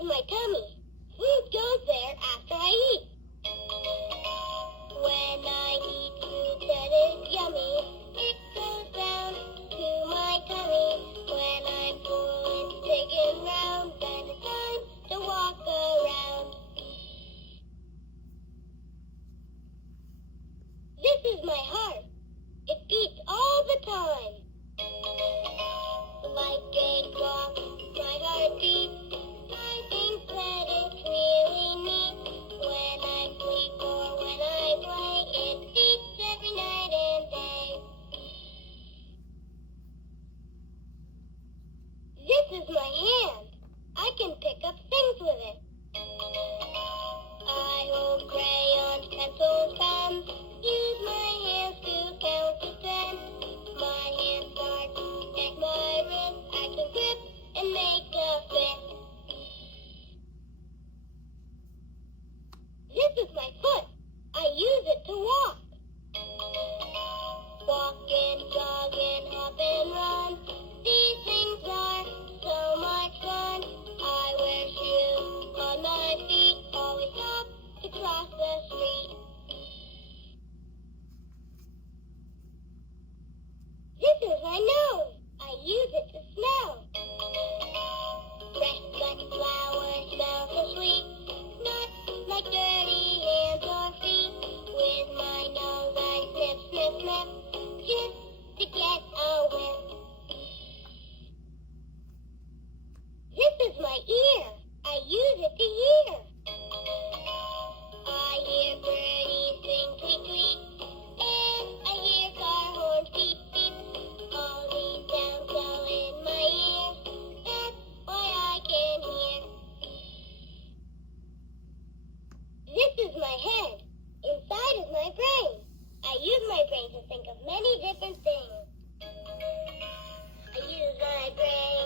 is my tummy. Food goes there after I eat. When I eat food that is yummy, it goes down to my tummy. When I'm full and digging round, then it's time to walk around. This is my heart. It beats all the time. Like a clock, my heart beats. I think that it's really neat. When I sleep or when I play, it beats every night and day. This is my hand. I can pick up things with it. I hold crayons, pencils, pens. Use my hands to count to 10. My hands start at my wrist. I can grip and make a fist. This is my foot. I use it to walk. Walking, jogging, hop and run. These things are so much fun. I wear shoes on my feet. Always stop to cross the street. This is my nose. I use it to smell. Fresh cut flowers smell so sweet. Not like dirty hands or feet. With my nose I sniff, sniff, sniff. Just to get a whiff. This is my ear. I use it to hear. I hear birdies sing tweet, tweet. And I hear car horns beep, beep. All these sounds go in my ear. That's why I can hear. This is my head. Inside is my brain. I use my brain to think of many different things. I use my brain